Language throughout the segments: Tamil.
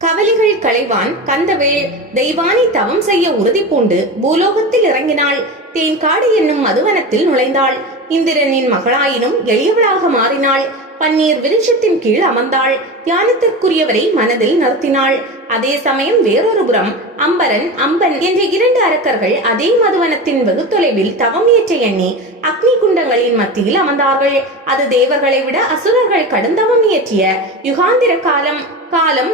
கவலிகள் களைவான் கந்தவேள். தெய்வானை தவம் செய்ய உறுதி பூண்டு பூலோகத்தில் இறங்கினாள். தேன்காடு என்னும் மதுவனத்தில் நுழைந்தாள். இந்திரனின் மகளாயினும் எளியவளாக மாறினாள். பன்னீர் விருட்சத்தின் கீழ் அமர்ந்தாள். தியானத்திற்குரியவரை மனதில் நிறுத்தினாள். அதே சமயம் வேறொரு புறம் அம்பரன், அம்பன் என்ற இரண்டு அரக்கர்கள் அதே மதுவனத்தின் வெகு தொலைவில் தவம் இயற்ற எண்ணி அக்னி குண்டங்களின் மத்தியில் அமர்ந்தார்கள். அது தேவர்களை விட அசுரர்கள் கடுந்தவம் இயற்றிய யுகாந்திர காலம்.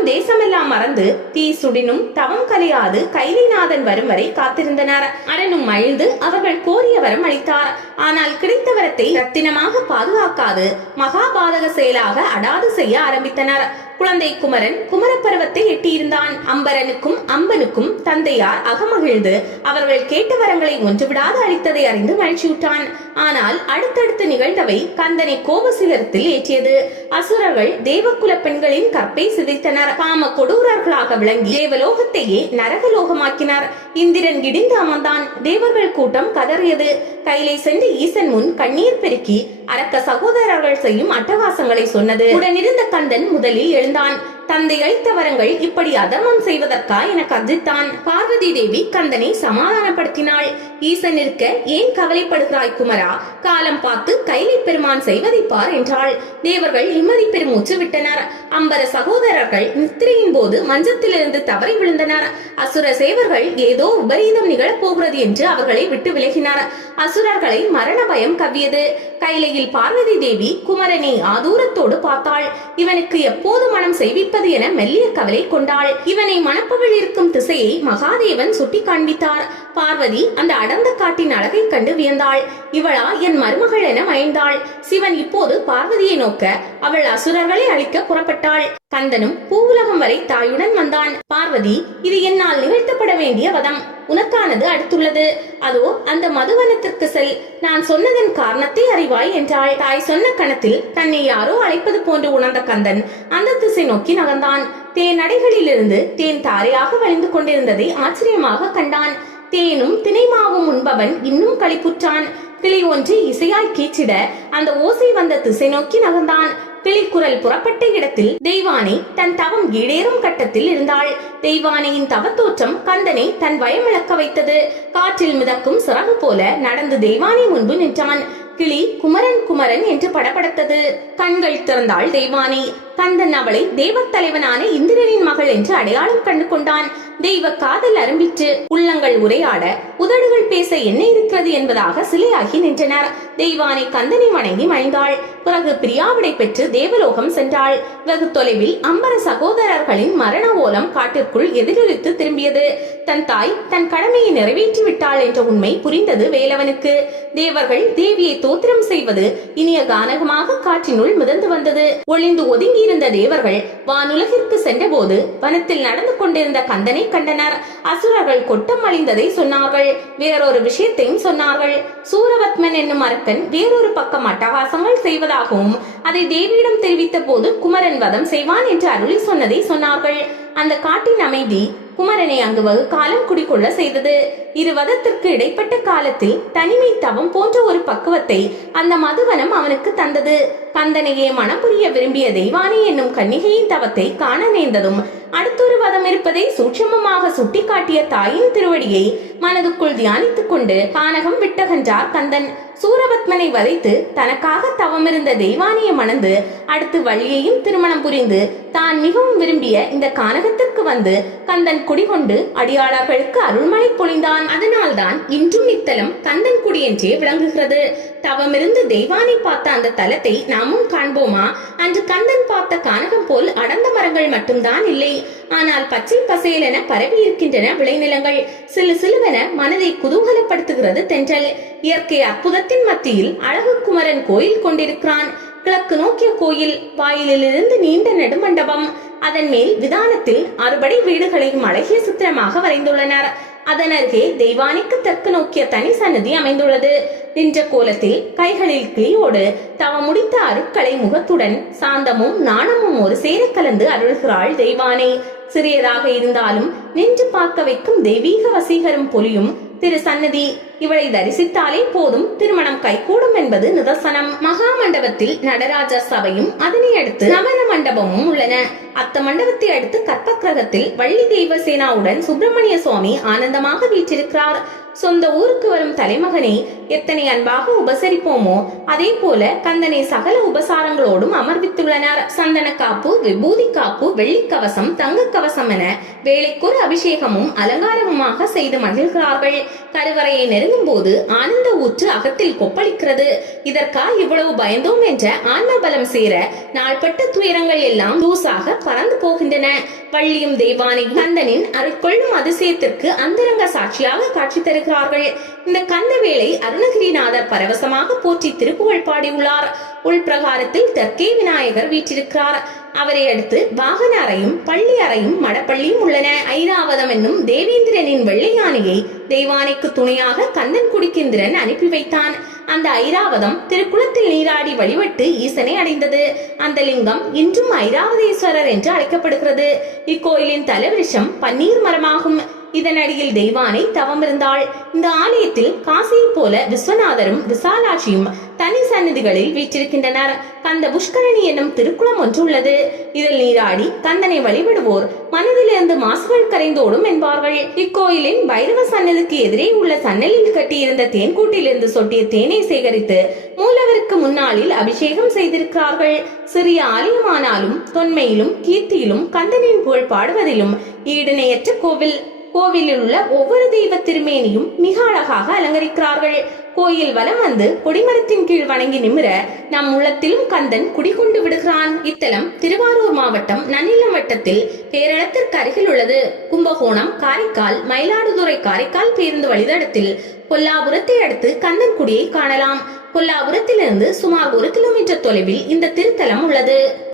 தேசமெல்லாம் மறந்து தீ சுடினும் தவம் கலையாது கைலைநாதன் வரும் வரை காத்திருந்தனர். அரணும் மகிழ்ந்து அவர்கள் கோரிய வரம் அளித்தார். ஆனால் கிடைத்த வரத்தை ரத்தினமாக பாதுகாக்காது மகாபாதக செயலாக அடாது செய்ய ஆரம்பித்தனர். குழந்தை குமரன் குமரப்பருவத்தை எட்டியிருந்தான். அம்பரனுக்கும் அம்பனுக்கும் தந்தையார் அகமகிழ்ந்து அவர்கள் கேட்ட வரங்களை ஒன்றுவிடாது அளித்ததை அறிந்து மகிழ்ச்சியுற்றான். ஆனால் அடுத்தடுத்து நிகழ்ந்தவை கந்தனை கோபசிகரத்தில் ஏற்றியது. அசுரர்கள் தேவகுல பெண்களின் கற்பை சிதைத்தனர். காம கொடூரர்களாக விளங்கி தேவலோகத்தையே நரகலோகமாக்கினர். இந்திரன் இடிந்து அமர்ந்தான். தேவர்கள் கூட்டம் கதறியது. கையிலே சென்று ஈசன் முன் கண்ணீர் பெருக்கி அரக்க சகோதரர்கள் செய்யும் அட்டகாசங்களை சொன்னது. உடனிருந்த கந்தன் முதலில் எழுந்தான். தந்தை அளித்த வரங்கள் இப்படி அதர்மம் செய்வதற்கா என கர்ஜித்தான். பார்வதி தேவி கந்தனை சமாதானப்படுத்தினாள். ஈசன் இருக்க ஏன் கவலைப்படுகிறாய் குமரா? காலம் பார்த்து கைலை பெருமான் செய்வதை பார் என்றாள். தேவர்கள் நிம்மதி பெருமூச்சு விட்டனர். அம்பர சகோதரர்கள் நித்திரையின் போது மஞ்சத்திலிருந்து தவறி விழுந்தனர். அசுர சேவர்கள் ஏதோ விபரீதம் நிகழப் போகிறது என்று அவர்களை விட்டு விலகினர். அசுரர்களை மரண பயம் கவ்வியது. கைலையில் பார்வதி தேவி குமரனை ஆதூரத்தோடு பார்த்தாள். இவனுக்கு எப்போது மனம் செய்விப்பது என மெல்லிய கவலை கொண்டாள். இவனை மணப்பவள் இருக்கும் திசையை மகாதேவன் சுட்டி காண்பித்தார். பார்வதி அந்த அடர்ந்த காட்டின் அழகை கண்டு வியந்தாள். இவளா என் மருமகள் என மயந்தாள். சிவன் இப்போது பார்வதியை நோக்க அவள் அசுரர்களை அழிக்க புறப்பட்டாள். கந்தனும் பூவுலகம் வரை தாயுடன் வந்தான். பார்வதி, இது என்னால் நிகழ்த்தப்பட வேண்டிய வதம். உனக்கானது அடுத்துள்ளது. அதோ அந்த மதுவனத்திற்கு செல். நான் சொன்னதன் காரணத்தை அறிவாய் என்றாள். தாய் சொன்ன கணத்தில் தன்னை யாரோ அழைப்பது போன்று உணர்ந்த கந்தன் அந்த திசை நோக்கி நகர்ந்தான். தேன் அடைகளிலிருந்து தேன் தாரையாக வழிந்து கொண்டிருந்ததை ஆச்சரியமாக கண்டான். தேனும் திணைமாவும் உண்பவன் இன்னும் களிப்புற்றான். கிளி ஒன்று இசையாய் கீச்சிட அந்த ஓசை வந்த திசை நோக்கி நகர்ந்தான். கிளிக்குரல் புறப்பட்ட இடத்தில் தெய்வானை தன் தவம் ஈடேறும் கட்டத்தில் இருந்தாள். தெய்வானையின் தவத்தோற்றம் கந்தனை தன் பயமிழக்க வைத்தது. காற்றில் மிதக்கும் சிறகு போல நடந்து தெய்வானை முன்பு நின்றான். கிளி குமரன் குமரன் என்று படபடத்தது. கண்கள் திறந்தாள் தெய்வானை. கந்தன் அவளை தேவத்தலைவனான இந்திரனின் மகள் என்று அடையாளம் கண்டு கொண்டான். தெய்வ காதல் அரும்பிற்று. உள்ளங்கள் உரையாட உதடுகள் பேச என்ன இருக்கிறது என்பதாக சிலையாகி நின்றனர். தெய்வானை கந்தனை வணங்கி மணிந்தாள். பிறகு பிரியாவிடை பெற்று தேவலோகம் சென்றாள். வெகு தொலைவில் அம்பர சகோதரர்களின் மரண ஓலம் காட்டிற்குள் எதிரொலித்து திரும்பியது. தன் தாய் தன் கடமையை நிறைவேற்றி விட்டாள் என்ற உண்மை புரிந்தது வேலவனுக்கு. தேவர்கள் தேவியை தோத்திரம் செய்வது இனிய கானகமாக காற்றினுள் மிதந்து வந்தது. ஒளிந்து ஒதுங்கி இருந்த தேவர்கள் வானுலகிற்கு சென்ற போது வனத்தில் நடந்து கொண்டிருந்த கந்தனை கண்டனர். அசுரர்கள் கொட்டம் அழிந்ததை சொன்னார்கள். வேறொரு விஷயத்தையும் சொன்னார்கள். சூரபத்மன் என்னும் அரக்கன் வேறொரு பக்கம் அட்டகாசங்கள் செய்வதாகவும் அதை தேவியிடம் தெரிவித்த போது குமரன் வதம் செய்வான் என்று அருளி சொன்னதை சொன்னார்கள். அந்த காட்டின் அமைதி குமரனை அங்கு வெகு காலம் குடிக்கொள்ள செய்தது. இரு வதத்திற்கு இடைப்பட்ட காலத்தில் தனிமை தவம் போன்ற ஒரு பக்குவத்தை அந்த மதுவனம் அவனுக்கு தந்தது. கந்தனையே மனம் புரிய விரும்பிய தெய்வானை என்னும் கன்னிகையின் தவத்தை காண நேர்ந்ததும் அடுத்தொரு வதம் இருப்பதை சூட்சமமாக சுட்டி காட்டிய தாயின் திருவடியை மனதுக்குள் தியானித்துக் கொண்டு கானகம் விட்டகன்றார் கந்தன். சூரபத்மனை வதைத்து தனக்காக தவமிருந்த தெய்வானியை மணந்து அடுத்து வள்ளியையும் திருமணம் புரிந்து தான் மிகவும் விரும்பிய இந்த கானகத்திற்கு வந்து கந்தன் குடிகொண்டு அடியாளர்களுக்கு அருள்மழை பொழிந்தான். அதனால்தான் இன்றும் இத்தலம் கந்தன் குடி என்றே விளங்குகிறது. தவமிருந்து தெய்வானை பார்த்த அந்த தலத்தை நாமும் காண்போமா? அன்று கந்தன் பார்த்த கானகம் போல் அடர்ந்த மரங்கள் மட்டும்தான் இல்லை. ஆனால் பச்சை பசேலென பரவி இருக்கின்றன விளைநிலங்கள். சிலு சிலுவென மனதை குதூகலப்படுத்துகிறது தென்றல். இயற்கை அற்புதத்தின் மத்தியில் அழகு குமரன் கோயில் கொண்டிருக்கிறான். கிழக்கு நோக்கிய கோயில். வாயிலிருந்து நீண்ட நெடுமண்டபம். அதன் மேல் விதானத்தில் அறுபடை வீடுகளையும் அழகிய சித்திரமாக வரைந்துள்ளனர். அதன் அருகே தெய்வானைக்கு தெற்கு நோக்கிய தனி சன்னதி அமைந்துள்ளது. நின்ற கோலத்தில் கைகளில் கிளியோடு தவம் முடித்த அருட்களை முகத்துடன் சாந்தமும் நாணமும் ஒரு சேர கலந்து அருள்கிறாள் தெய்வானை. சிறியதாக இருந்தாலும் நின்று பார்க்க வைக்கும் தெய்வீக வசீகரம் பொலியும் திரு சன்னதி. இவளை தரிசித்தாலே போதும், திருமணம் கைகூடும் என்பது நிதர்சனம். மகா மண்டபத்தில் நடராஜர் சபையும் அதனை அடுத்து நவன மண்டபமும் உள்ளன. அத்த மண்டபத்தை அடுத்து கற்பக்கிரகத்தில் வள்ளி தெய்வசேனாவுடன் சுப்பிரமணிய சுவாமி ஆனந்தமாக வீற்றிருக்கிறார். சொந்த ஊருக்கு வரும் தலைமகனை எத்தனை அன்பாக உபசரிப்போமோ அதே போல கந்தனை சகல உபசாரங்களோடும் அமர்வித்துள்ளனர். சந்தன காப்பு, விபூதி காப்பு, வெள்ளிக்கவசம், தங்க கவசம் என வேளைக்கொரு அபிஷேகமும் அலங்காரமுமாக செய்து மகிழ்கிறார்கள். கருவறையை நெருங்கும் போது ஆனந்த ஊற்று அகத்தில் கொப்பளிக்கிறது. இதற்கா இவ்வளவு பயந்தோம் என்ற ஆன்ம பலம் சேர நாள்பட்ட துயரங்கள் எல்லாம் தூசாக பறந்து போகின்றன. வள்ளியும் தெய்வானையும் கந்தனின் அருட்கொள்ளும் அதிசயத்திற்கு அந்தரங்க சாட்சியாக காட்சி தருகிறார்கள். இந்த கந்த வேளை அருணகிரிநாதர் பரவசமாக போற்றி திருப்புகழ் பாடியுள்ளார். உள்பிரகாரத்தில் தெற்கே விநாயகர் வீற்றிருக்கிறார். அவரை அடுத்து வாகன அறையும் பள்ளி அறையும் மடப்பள்ளியும் உள்ளன. ஐராவதம் என்னும் தேவேந்திரனின் வெள்ளை யானையை தெய்வானைக்கு துணையாக கந்தன் குடிக்கிந்திரன் அனுப்பி வைத்தான். அந்த ஐராவதம் திருக்குளத்தில் நீராடி வழிபட்டு ஈசனை அடைந்தது. அந்த லிங்கம் இன்றும் ஐராவதேஸ்வரர் என்று அழைக்கப்படுகிறது. இக்கோயிலின் தலவிருஷம் பன்னீர் மரமாகும். இதன் அடியில் தெய்வானை தவம் இருந்தாள். இந்த ஆலயத்தில் காசியை போல விஸ்வநாதரும் விசாலாட்சியும் தனி சன்னதிகளில் வீற்றிருக்கின்றனர். கந்த புஷ்கரணி என்னும் திருக்குளம் ஒன்று உள்ளது. இதில் நீராடி கந்தனை வழிபடுவோர் மனதிலிருந்து மாசுகள் கரைந்தோடும் என்பார்கள். இக்கோயிலின் பைரவ சன்னதிக்கு எதிரே உள்ள சன்னலில் கட்டியிருந்த தேன்கூட்டிலிருந்து சொட்டிய தேனை சேகரித்து மூலவருக்கு முன்னாளில் அபிஷேகம் செய்திருக்கிறார்கள். சிறிய ஆலயமானாலும் தொன்மையிலும் கீர்த்தியிலும் கந்தனின் புகழ் பாடுவதிலும் ஈடுணையற்ற கோவில். கோவிலில் உள்ள ஒவ்வொரு தெய்வ திருமேனியும் மிக அழகாக அலங்கரிக்கிறார்கள். கோயில் வலம் வந்து கொடிமரத்தின் கீழ் வணங்கி நிமிர நம் உள்ளத்திலும் கந்தன் குடிகொண்டு விடுகிறான். இத்தலம் திருவாரூர் மாவட்டம் நன்னிலம் வட்டத்தில் பேரளத்திற்கு அருகில் உள்ளது. கும்பகோணம், காரைக்கால், மயிலாடுதுறை காரைக்கால் பேருந்து வழித்தடத்தில் கொல்லாபுரத்தை அடுத்து கந்தன்குடியை காணலாம். கொல்லாபுரத்திலிருந்து சுமார் 1 கிலோமீட்டர் தொலைவில் இந்த திருத்தலம் உள்ளது.